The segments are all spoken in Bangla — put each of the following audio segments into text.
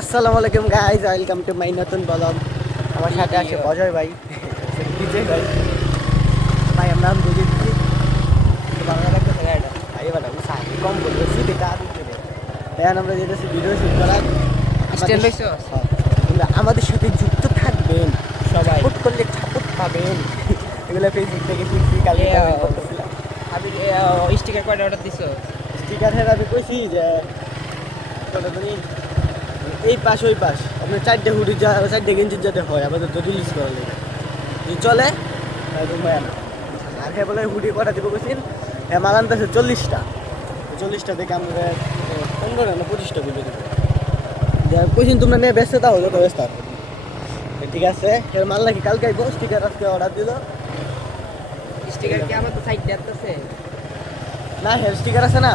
আসসালামু আলাইকুম গাইস, ওয়েলকাম টু মাই নতুন ব্লগ। আমার সাথে আছে অজয় ভাই, বিজয় ভাই। ভাই আমরা নাম বুঝে দিচ্ছি বাংলা একটা জায়গাটা ভাই বাটা সাথে কম বলবো সিধে কাজ করে এখন আমরা যেতেছি ভিডিও শুট করার। স্ট্যান্ড হইছো তোমরা আমাদের সাথে যুক্ত থাকবেন, সবাই সাপোর্ট করলে সাপোর্ট পাবেন। এগুলো ফেসবুক থেকে শিখছি, কালকে কমেন্ট করতেছিলাম। আমি স্টিকার কয়টা অর্ডার দিছো? স্টিকার হের আমি কইছি যে কত দিন এই পাশ ওই পাশ আপনার চারটে হুডি চারটে গেঞ্জির যাতে হয় আমাদের তো রিলিজ করা লাগে যদি চলে হয় না। আর হ্যাঁ বলে হুডি কটা দিব কেছেন, হ্যাঁ মাল আনতেছে 40টা থেকে আমরা 15 না 25টা বিলে দেবো। কইছেন তোমরা নিয়ে ব্যস্ত তা হলো তো ব্যস্ত ঠিক আছে। এর মাল নাকি কালকে আইবো, স্টিকার আজকে অর্ডার দিল। স্টিকার কি আমার তো সাইড দেখতেছে না হেয়ার স্টিকার আছে না,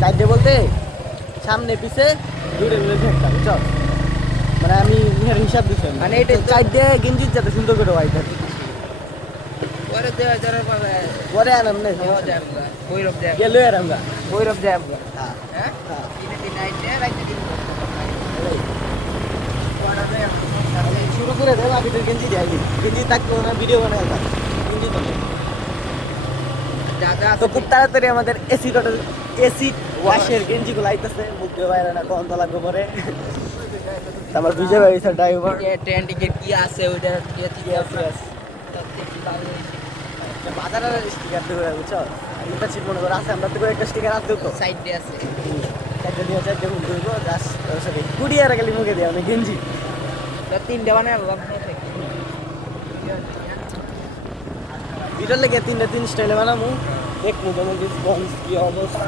চারটে বলতে সামনে পিছে দুইটা মিলে একটা বুঝছো। মানে আমি ইহার হিসাব দিচ্ছি, মানে এটা তো- চারটে গেঞ্জির যাতে সুন্দর করে হোয়াইট থাকে। পরে দেওয়া যাওয়ার পরে পরে আনাম নেই দেওয়া যায় আমরা ভৈরব যায় গেলো আর আমরা ভৈরব যায় আমরা হ্যাঁ হ্যাঁ হ্যাঁ দিনে দিন আইতে রাইতে দিন শুরু করে দেবো। আমি তো গেঞ্জি দেয় গেঞ্জি থাকলো না, ভিডিও বানাই গেঞ্জি তো নেই। যা যা তো খুব তাড়াতাড়ি আমাদের এসি ওয়াশের গেঞ্জিগুলো আইতেছে, মুখ দিয়ে বাইরে না কখন তো লাগবে পরে। আমার বিজয় ভাই স্যার ড্রাইভার ট্রেন্ডিং এর কি আছে ওইটা কি আছে কি আছে বাজারের স্টিকার দেবো বুঝছো। এটা ঠিক মনে করে আছে, আমরা তো করে একটা স্টিকার আছে তো সাইড দিয়ে আছে চারটে দিয়ে চারটে মুখ ধরবো জাস্ট কুড়িয়ে গেলে মুখে দিয়ে আমি গেঞ্জি তিনটা বানায় আনলাম ভিডিওর লেগে তিন স্টাইলে বানাবো, দেখবো যেমন রেসপন্স কি অবস্থা।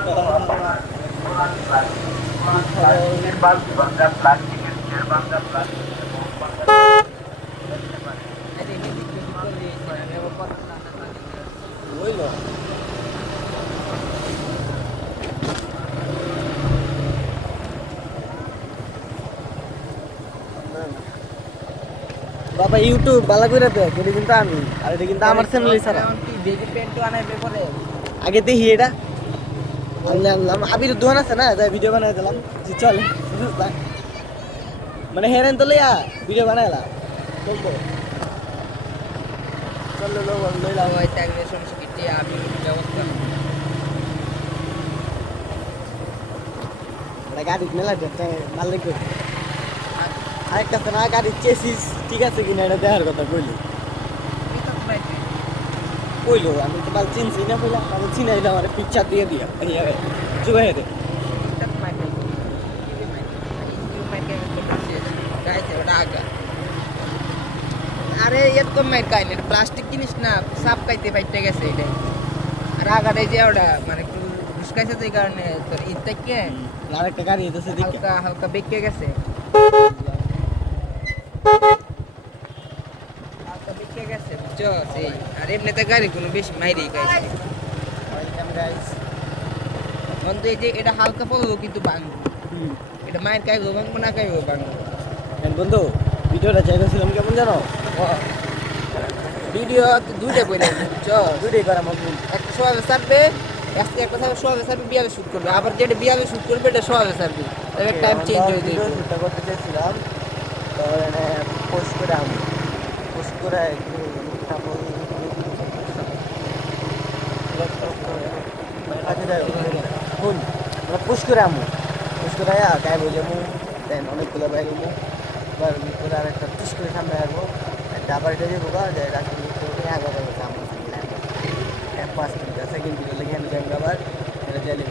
বুঝলো বাবা ইউটিউব ভালো করে দেখ, এটা কিন্তু আমি আর এটা কিন্তু আমার চ্যানেলই ছাড়া। বেবি প্যান্ট আনাইবে পরে আগে দেখি এটা আনলাম আবির দোকান আছে না, যাই ভিডিও বানাই দিলাম যে চলে বুঝলা। মানে হেরেন তো লইয়া ভিডিও বানাইলাম বলবো চলো লইলাম। ওই থাকবে সংস্কৃতি আমি ব্যবস্থা এটা গাড়ি মেলা মাল লেগে আরেকটা আছে না গাড়ির চেসিস ঠিক আছে কিনা এটা দেখার কথা কইলো আমি তো মাল চিনছি না কইলাম, আমি চিনাই না আমার পিকচার দিয়ে দিয়া জুগাই দে। আরে এত মাইর খাইলে প্লাস্টিক জিনিস না সাপ খাইতে ফাইটে গেছে এটাই আর আগারে যে ওটা মানে একটু ঘুষকাইছে তো এই কারণে তোর ঈদ থেকে আরেকটা গাড়ি এসেছে দেখে হালকা হালকা বেঁকে গেছে হালকা বেঁকে গেছে বুঝছো সেই আর এমনিতে গাড়ি কোনো বেশি মাইরেই খাইছে ওয়েলকাম গাইস। বন্ধু এই যে এটা হালকা পড়লো কিন্তু ভাঙবো এটা মায়ের খাইবো ভাঙবো না খাইবো ভাঙবো বন্ধু ভিডিওটা চাইছিলাম কেমন জানো, ভিডিও দুইটা বলে বুঝছো দুইটাই করা মত একটা সোয়াবে সারবে আজকে একটা থাকবে সোয়াবে সারবে বিয়াবে শুট করবে আবার যেটা বিয়াবে শুট করবে এটা সোয়াবে সারবে এবার টাইম চেঞ্জ হয়ে ভিডিও যাবে শুটটা করতে চাইছিলাম, তো মানে পোস্ট করে আমি পোস্ট করে একটু তারপর শুন পোস্ট করে আমু পোস্ট করে গায়ে বলে মু দেন অনেকগুলো বাইরে মু এবার করে আর একটা পুশ করে সামনে আসবো একটা আবার এটা যাবো যে রাখি আগে যাবো আমার 5 মিনিট সেকেন্ড ভিডিও লেগে আমি যাবো আবার এটা জালি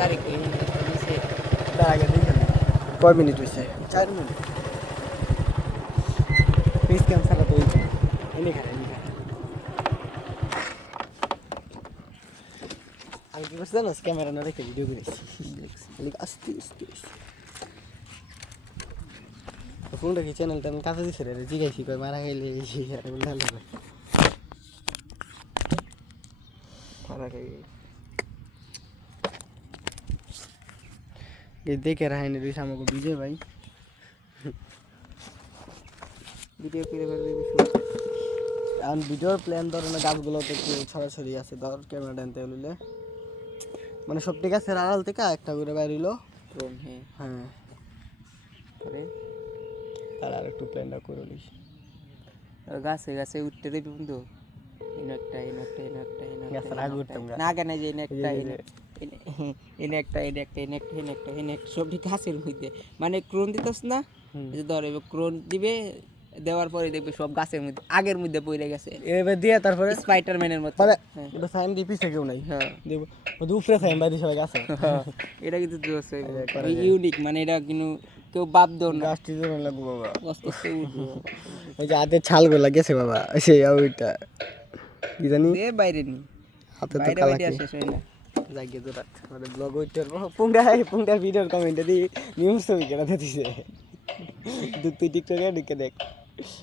গাড়ি কি নিচে তার আগে দেখে কয় মিনিট হয়েছে 4 মিনিট ফেস ক্যাম ছাড়া তো এনে খায় আমি কি করছি জানো, ক্যামেরা না রেখে ভিডিও করেছি আস্তে আস্তে কোনটা কি চ্যানেলটা আমি কাছে দিচ্ছে রে জিজ্ঞাসি কয় মারা খাইলে দেখে রাখাইনি রয়েছে আমাকে বিজয় ভাই ভিডিও করে ফেলবে এখন ভিডিওর প্ল্যান ধরনের গাছগুলোতে একটু ছড়াছড়ি আছে, ধর ক্যামেরা টানতে হলে মানে সব ঠিক আছে আড়াল থেকে একটা করে বাইরিল হ্যাঁ হ্যাঁ পরে আর একটু প্ল্যানটা করে নিস আর গাছে গাছে উঠতে দেবে বন্ধু এনে একটা এনে একটা এনে একটা এনে একটা, গাছের আগে উঠতাম গা। না কেন যে এনে একটা এই যে, এনে এনে একটা এনে একটা এনে একটা এনে একটা এনে একটা সবটি গাছের মধ্যে মানে ক্রোন দিতেছ না হুম। এই যে ধর এবার ক্রোন দিবে দেওয়ার পরে দেখবে সব গাছের মধ্যে আগের মধ্যে পড়ে গেছে এবার দিয়ে তারপরে স্পাইডারম্যানের মতো পরে হ্যাঁ এটা সাইন দিয়ে পিছে কেউ নাই হ্যাঁ দেব ওদের উপরে সাইন বাইরে সবাই গাছে এটা কিন্তু জোস এই যে করা যায়। ইউনিক মানে এটা কিন্তু কেউ বাপ দেও না গাছটি ধরে লাগবো বাবা আস্তে আস্তে উঠবো এই যে হাতের ছালগুলা গেছে বাবা সেই ওইটা কি জানি দে বাইরে নি হাতে তো বাইরে কালা বাইরে কি শেষ হয় না জাগিয়ে তো রাত আমাদের ব্লগ ওইটার পুংটা ভিডিওর কমেন্টে দি নিউজ ছবি কেনা দিতেছে তুই টিকটকে ঢুকে দেখ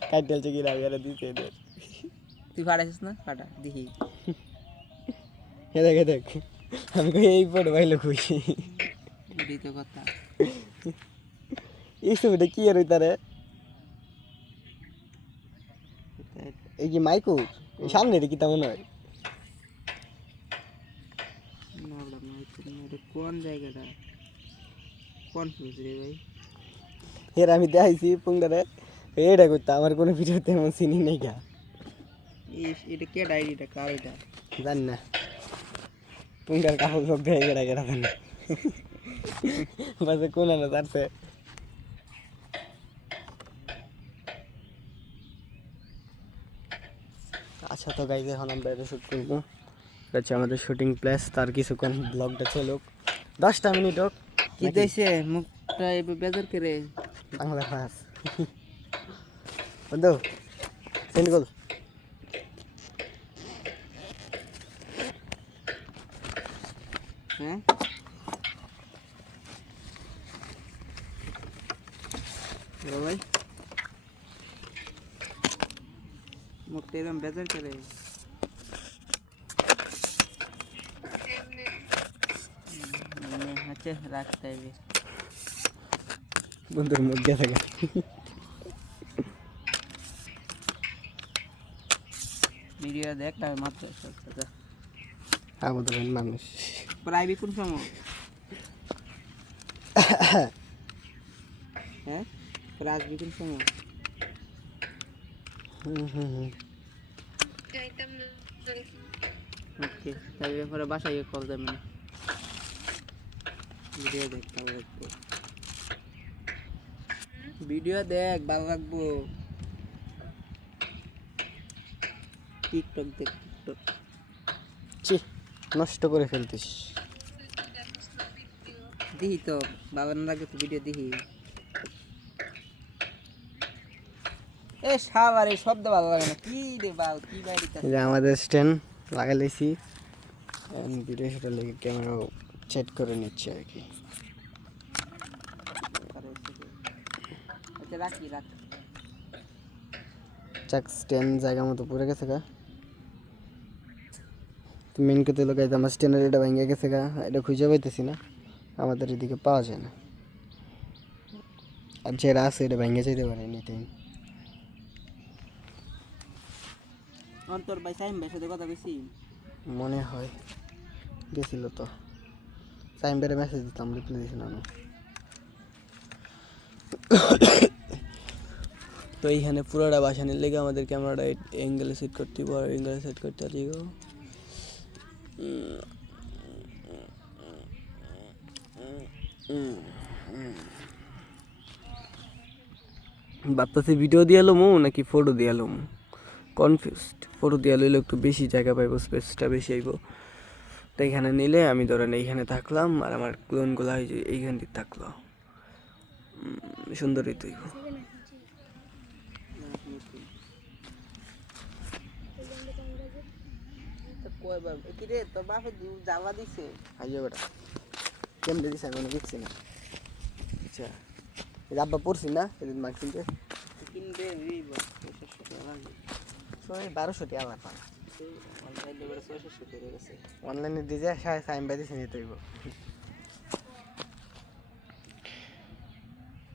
কাইটেল চেকি রাবিয়ারা দিতে এদের তুই ফাটাইছিস না ফাটা দেখি দেখ দেখ আমি কই এই পড়ে ভাইলো খুশি এটাই তো কথা এই ছবিটা কি আর তারে এই কি মাইকু এই সামনে রে কি তা মনে হয় না বলা এটা কোন জায়গাটা কনফিউজ রে ভাই এর আমি দেখাইছি পুংটারে এটা করতে আমার কোনো ভিডিওতে এমন চিনি নেই গা এটা কে ডায়েরিটা কার এটা জানি না পুংটার কাপড় সব ভেঙে গেড়া গেড়া জানি বাসে কোন আনা তারছে আচ্ছা তো গাইজ এখন আমরা এটা শ্যুট করবো এটা হচ্ছে আমাদের শুটিং প্লেস তার কিছুক্ষণ ব্লগটা চলুক 10টা মিনিট হোক কি দিয়েছে মুখটা এবার বেজার করে বাংলা ক্লাস বন্ধু সেন্ড কর হ্যাঁ ভাই মুখটা এরকম বেজার করে আচ্ছা রাখতে হবে বন্ধুর মুখ দিয়ে থাকে ভিডিও দেখ না মাত্র আমাদের মানুষ প্রাইভেট কোন সময় হ্যাঁ প্রাইভেট কোন সময় ওকে তাই পরে বাসায় গিয়ে কল দেবেন ভিডিও দেখ ভালো লাগবে ভিডিও দেখ ভালো লাগবো টিকটক দেখ টিকটক ছি নষ্ট করে ফেলতিস দিহি তো ভালো না লাগে তো ভিডিও দিহি এ সাবার এই শব্দ ভালো লাগে না কি রে বাল কি বাইরিতে এই যে আমাদের স্ট্যান্ড লাগাই লাইছি ভিডিও সেটা লেগে ক্যামেরা সেট করে নিচ্ছে আর কি আচ্ছা রাখি রাখ চাক স্ট্যান্ড জায়গা মতো পড়ে গেছে গা মেন কথা হলো গাইজ আমার স্ট্যান্ডের এটা ভেঙে গেছে গা এটা খুঁজে পাইতেছি না আমাদের এদিকে পাওয়া যায় না আর যেটা আছে এটা ভেঙে যেতে পারে এনি টাইম অন্তর ভাই সাইম ভাই সাথে কথা কইছি মনে হয় গেছিল তো সাইমবারে মেসেজ দিতাম রিপ্লাই দিছি না আমি তো এইখানে পুরোটা বাসানের লেগে আমাদের ক্যামেরাটা অ্যাঙ্গেলে সেট করতে হবে আর অ্যাঙ্গেলে সেট করতে হবে ভাবতেছি ভিডিও দিয়ে এলো নাকি ফটো দিয়ে এলো কনফিউজড ফটো দিয়ে লইলে একটু বেশি জায়গা পাইব স্পেসটা বেশি আইব তো এইখানে নিলে আমি ধরেন এইখানে থাকলাম আর আমার ক্লোনগুলো এইখান দিয়ে থাকলো সুন্দরই তৈব কয়বার কি রে তোর বাপে জ্বালা দিছে আইও বেটা কেমনে দিছে আমি দেখছি না আচ্ছা আব্বা পড়ছি না এদিন মাছ কিনতে কিনবে এই বল 1200 টাকা লাগবে অনলাইনে বড় 600 করে গেছে অনলাইনে দিছে সাইম বাই দিছে নিতে হইব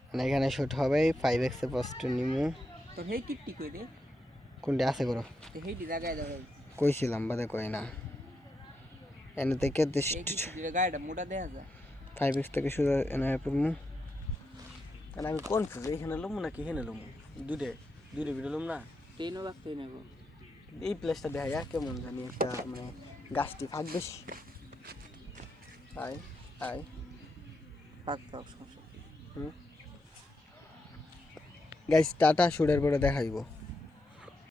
মানে এখানে শুট হবে 5x এ পোস্ট নিমু তোর হেই টিকটি কই রে কোনটা আছে করো তো হেইটি জায়গায় দাও কইছিলাম বাদে কই না এনে থেকে এই কি গাড়িটা মোটা দেখা যায় 5x থেকে শুরু এনে পড়মু কারণ আমি কনফিউজ এইখানে লমু নাকি এখানে লমু দুইটা ভিডিও লম না ট্রেনও রাখতেই নেব। এই প্লেসটা দেখা যায় কেমন জানি একটা মানে গাছটি ফাঁক বেশি আয় আয় ফাঁক সমস্যা গাইস টাটা শুটের পরে দেখাইব